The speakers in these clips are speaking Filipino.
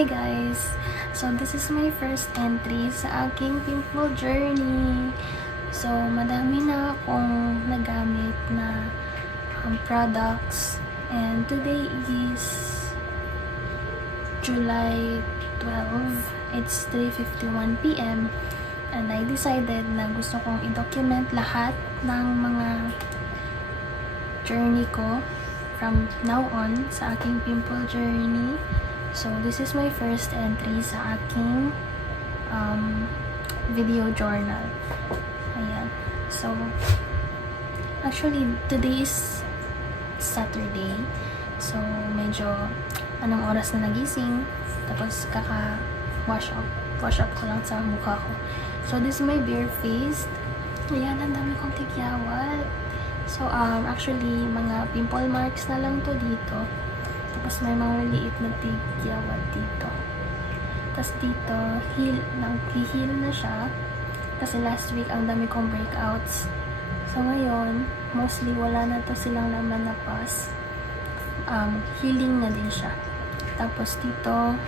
Hi guys! So this is my first entry sa aking pimple journey. So madami na akong nagamit na products, and today is July 12. It's 3:51 PM and I decided na gusto kong i-document lahat ng mga journey ko from now on sa aking pimple journey. So, this is my first entry sa aking video journal. Ayan. So, actually, today is Saturday. So, medyo anong oras na nagising. Tapos, wash up ko lang sa mukha ko. So, this is my bare face. Ayan, ang dami kong tigyawat. So, actually, mga pimple marks na lang to dito. Tapos may mga liit na tigyawat dito. Tapos dito, nag-heal na siya. Kasi last week, ang dami kong breakouts. So ngayon, mostly wala na to silang laman na pus. Healing na din siya. Tapos dito,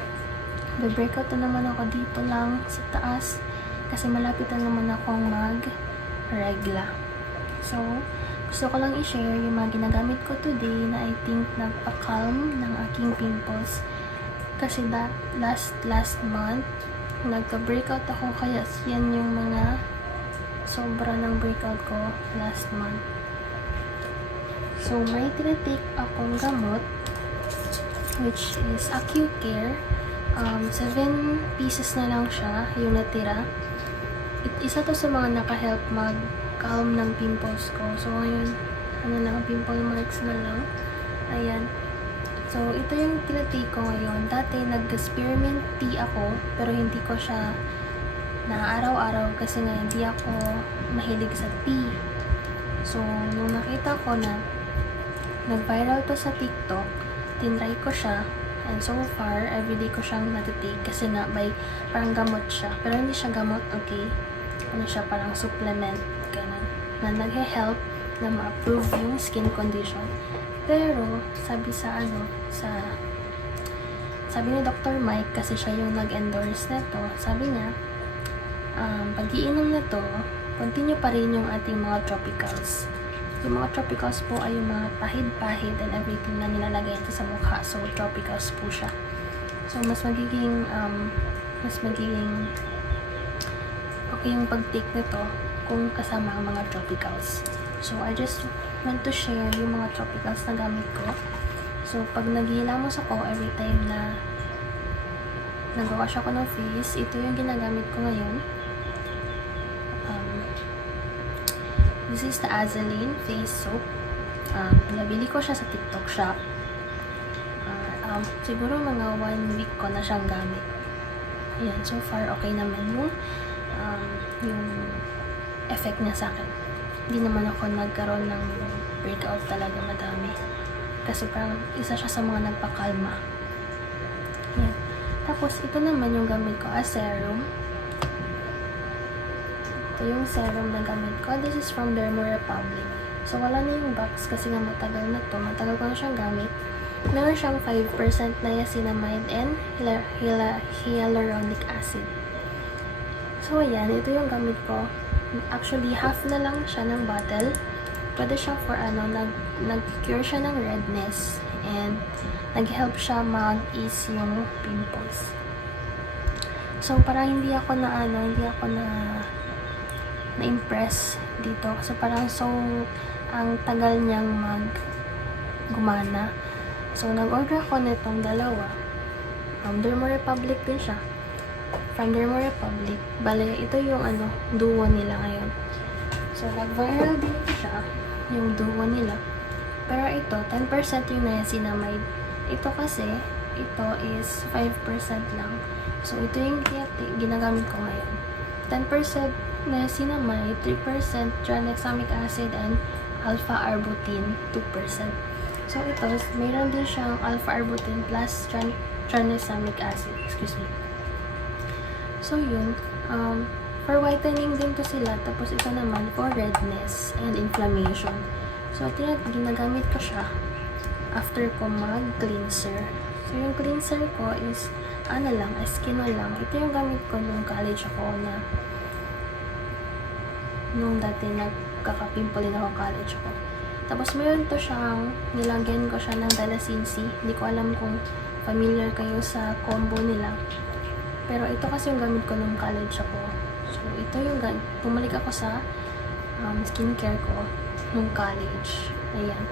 breakout na naman ako dito lang sa taas. Kasi malapit na naman akong mag-regla. So, gusto ko lang i-share yung mga ginagamit ko today na I think nagpa-calm ng aking pimples. Kasi last month, nagka-breakout ako, kaya yan yung mga sobra ng breakout ko last month. So, may tinitake akong gamot, which is AcuCare. 7 pieces na lang siya, yung natira. Isa to sa mga naka-help calm ng pimples ko. So, ngayon, pimple marks na lang. Ayan. So, ito yung tinatake ko ngayon. Dati, nag-spearmint tea ako, pero hindi ko siya na araw-araw kasi nga hindi ako mahilig sa tea. So, nung nakita ko na nag-viral to sa TikTok, tinry ko siya. And so far, everyday ko siyang natitake kasi nga parang gamot siya. Pero hindi siya gamot, okay? Ano siya, parang supplement. Ganun, na naghe-help na ma-approve yung skin condition. Pero, sabi ni Dr. Mike, kasi siya yung nag-endorse nito, sabi niya, pag-iinom na to, continue pa rin yung ating mga tropicals. Yung mga tropicals po ay yung mga pahid-pahid and everything na nilalagay ito sa mukha. So, tropicals po siya. So, mas magiging okay yung pag-take nito kung kasama ang mga tropicals. So, I just want to share yung mga tropicals na gamit ko. So, pag naghihilamos ako, every time na nag-wash ako ng face, ito yung ginagamit ko ngayon. This is the Azaleen face soap. Nabili ko siya sa TikTok shop. Siguro mga 1 week ko na siyang gamit. Ayan, so far okay naman yung effect niya sa akin. Hindi naman ako nagkaroon ng breakout talaga madami. Kasi parang isa siya sa mga nagpakalma. Yan. Tapos, ito naman yung gamit ko as serum. Ito yung serum na gamit ko. This is from Dermo Republic. So, wala na yung box kasi nga matagal na to. Matagal ko na siyang gamit. Meron siyang 5% niacinamide and hyaluronic acid. So, ayan. Ito yung gamit ko. Actually, half na lang siya ng bottle. Pwede siya for nag-cure siya ng redness and nag-help siya mag-ease yung pimples. So, parang hindi ako na-impress dito. Kasi parang ang tagal niyang gumana. So, nag-order ako nitong dalawa. Dermo Republic din siya. From Dermo Republic. Bale, ito yung duo nila ngayon. So, nag-viral din siya, yung duo nila. Pero ito, 10% yung niacinamide. Ito kasi, ito is 5% lang. So, ito yung ginagamit ko ngayon. 10% niacinamide, 3% tranexamic acid, and alpha-arbutin, 2%. So, ito, mayroon din siyang alpha-arbutin plus tranexamic acid. Excuse me. So, yun. For whitening din to sila. Tapos, ito naman for redness and inflammation. So, ginagamit ko siya after ko mag-cleanser. So, yung cleanser ko is ano lang, Eskinol lang. Ito yung gamit ko nung college ako na nung dati nagkaka-pimple din ako college ako. Tapos meron to siyang, nilagyan ko siya ng Dalasinsi. Hindi ko alam kung familiar kayo sa combo nila. Pero ito kasi yung gamit ko nung college ako. So ito yung bumalik ako sa skincare ko nung college. Ayan.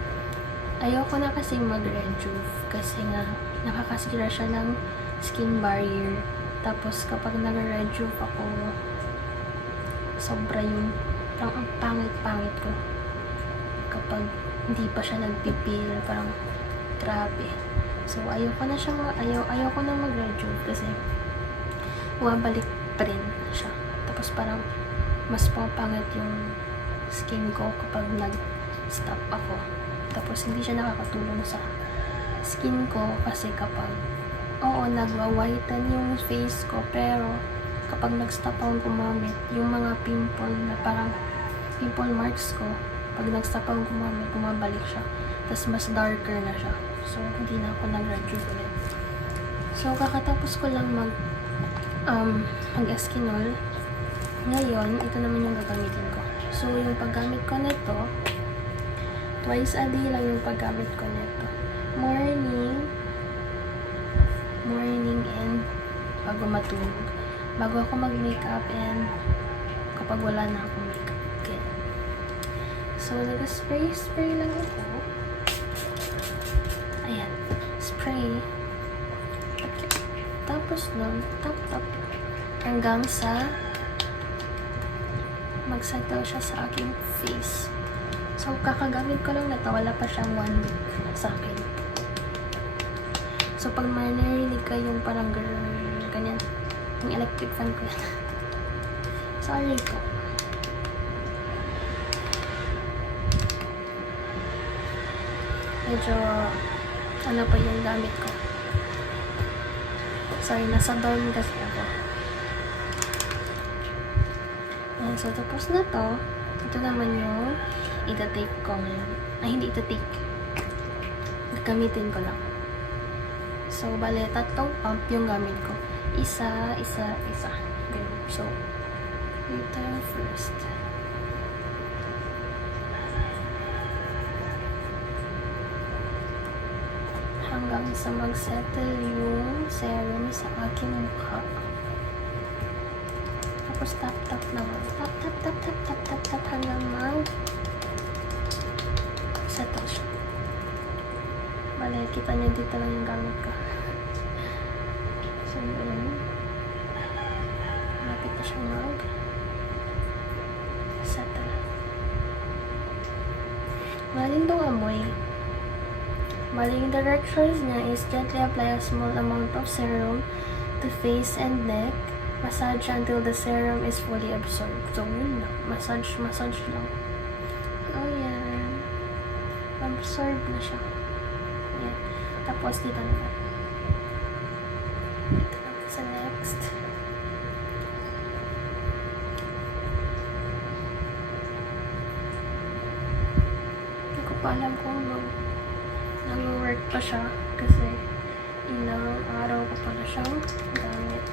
Ayoko na kasi mag-rejuve kasi nga nakakasira siya ng skin barrier. Tapos kapag nag-rejuve ako, sobra yung ang pangit-pangit ko. Kapag hindi pa siya nagpipil, parang grabe. So ayoko na mag-rejuve kasi bumabalik pa rin siya. Tapos parang mas pangit yung skin ko kapag nag-stop ako. Tapos hindi siya nakakatulong sa skin ko kasi kapag nagwa-whiten yung face ko, pero kapag nag-stop akong gumamit, yung mga pimple na parang pimple marks ko, pag nag-stop akong gumamit, bumabalik siya. Tapos mas darker na siya. So hindi na ako nag-rejuve ulit. So kakatapos ko lang mag-Eskinol. Ngayon, ito naman yung gagamitin ko. So yung paggamit ko nito, twice a day lang yung paggamit ko nito. Morning and bago matulog. Bago ako mag-makeup and kapag wala na akong makeup. Okay. So, nag-spray lang ako. Ayan. Spray. Okay. Tapos nun, tap hanggang sa mag-settle siya sa aking face. So, kakagamit ko lang na ito. Wala pa siyang 1 week sa akin. So, pag narinig ka yung parang ganyan, yung electric fan ko yan. Sorry po. Medyo, ano pa yung gamit ko. Sorry, nasa dorm kasi ako. Ayan, so, tapos na to. Ito naman yung ita-take ko ngayon. Ay, hindi ita-take. Gagamitin ko lang. So, bale, 3 pump yung gamit ko. Isa. Ganun. So, ito first. Hanggang sa mag-settle yung serum sa aking mukha. Tapos, tap naman. Tap hanggang settle siya. Bale, kita nyo dito lang yung gamit ko. So, yun. Malapit na siyang settle. Maling tong amoy. Maling directions niya is gently apply a small amount of serum to face and neck. Massage until the serum is fully absorbed. So, yun lang. Massage lang. Oh, yan. Absorb na siya. Ayan. Tapos, dito naman. Dito naman sa next. Hindi ko pa alam kung nag-work pa siya kasi ilang araw ko pala siyang gamit.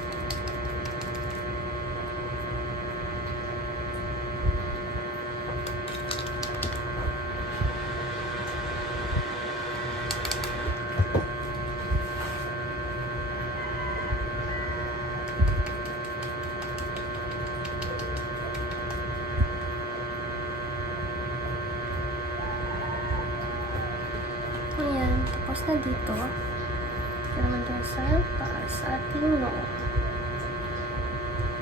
Ayan, tapos na dito. Ito naman doon sa taas ating noo.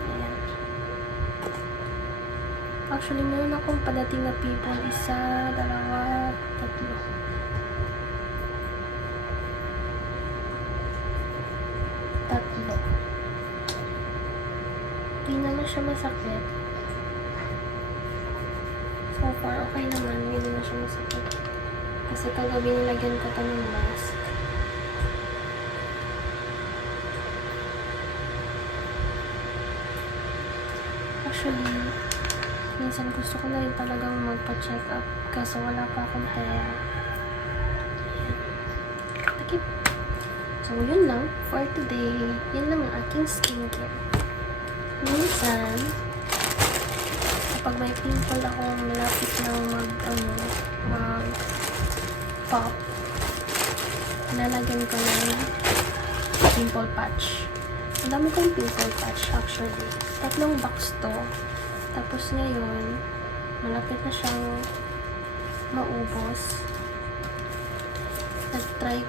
Ayan. Actually, meron akong padating na pimple. 1, 2, 3. 3. Hindi naman siya masakit. So far, okay naman. Hindi naman siya masakit. Kasi kagabi nilagyan ko ito ng mask. Actually, minsan gusto ko na rin talagang magpa-check up kaso wala pa akong pera. Takip. So, yun lang for today. Yun lang ang aking skincare. Minsan, kapag may pimple akong malapit ng mag-pop, nalagyan ko ng pimple patch. Ang dami kong pimple patch actually. 3 box to. Tapos ngayon, malapit na siyang maubos. Nag-try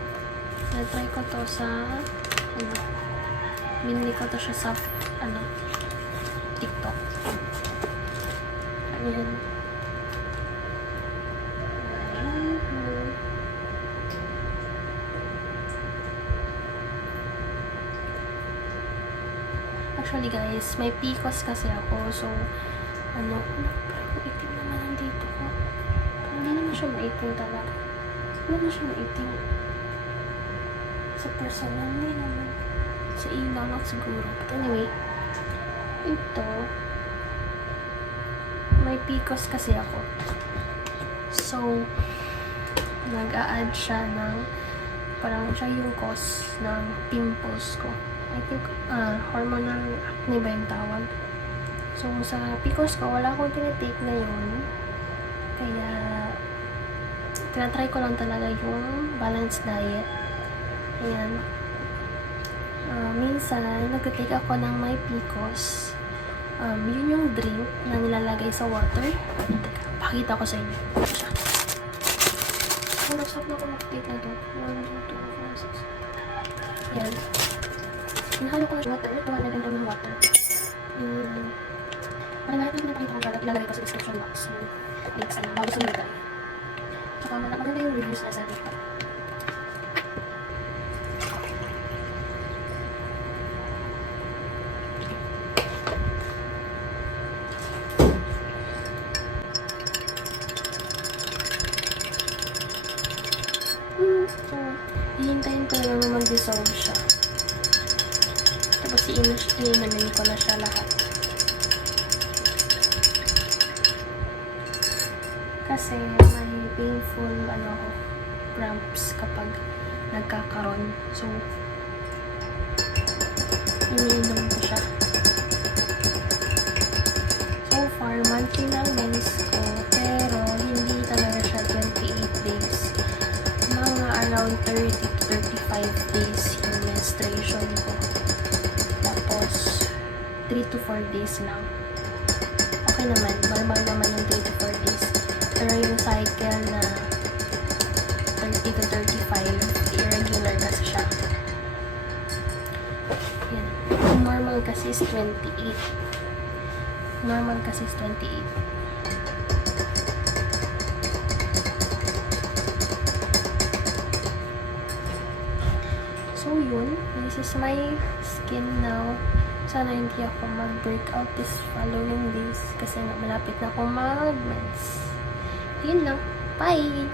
ko to sa binili ko to siya sa TikTok. Ayan. Actually guys, may PCOS kasi ako. So, parang itim naman nandito ko. Parang hindi naman siya maitim talaga. Hindi naman siya maitim. Sa personal, hindi naman. Sa ilaw lang siguro. But anyway, ito, may PCOS kasi ako. So, nag-a-add siya ng, parang siya yung cause ng pimples ko. I think, hormonal acne ba yung tawag? So, sa PCOS ko, wala akong tinitake ngayon. Kaya, tinatry ko lang talaga yung balanced diet. Ayan. Minsan, nag-take ako ng may PCOS. Yun yung drink na nilalagay sa water. Teka, pakita ko sa inyo. Siya. Nag-stop na ako mag-take na ito. 1, 2, 3, 4, 5, 6. Ayan. Nahalo ko na siya water. Nalagyan daw ng water. Parang lahat na pinapakita ko product, ilalagay ko sa description box. Links na, bago sa nilagay. Saka maganda yung reviews na sa TikTok. So, hihintayin ko lang na mag-dissolve siya. Tapos iinamin ko na siya lahat. Kasi may painful cramps kapag nagkakaroon. So, iniinom ko siya. So far, monthly lang mens ko. Pero, hindi talaga siya 28 days. Mga around 30 to 35 days yung menstruation ko. Tapos, 3 to 4 days lang. Okay naman. Normal naman yung 3 to 4 days. Pero yung cycle na 30 to 35, irregular kasi siya. Yan. Yung normal kasi is 28. Normal kasi is 28. So yun, this is my skin now. Sana hindi ako mag-breakout this following days kasi nga malapit na akong mag-mens. Yun lang. Bye!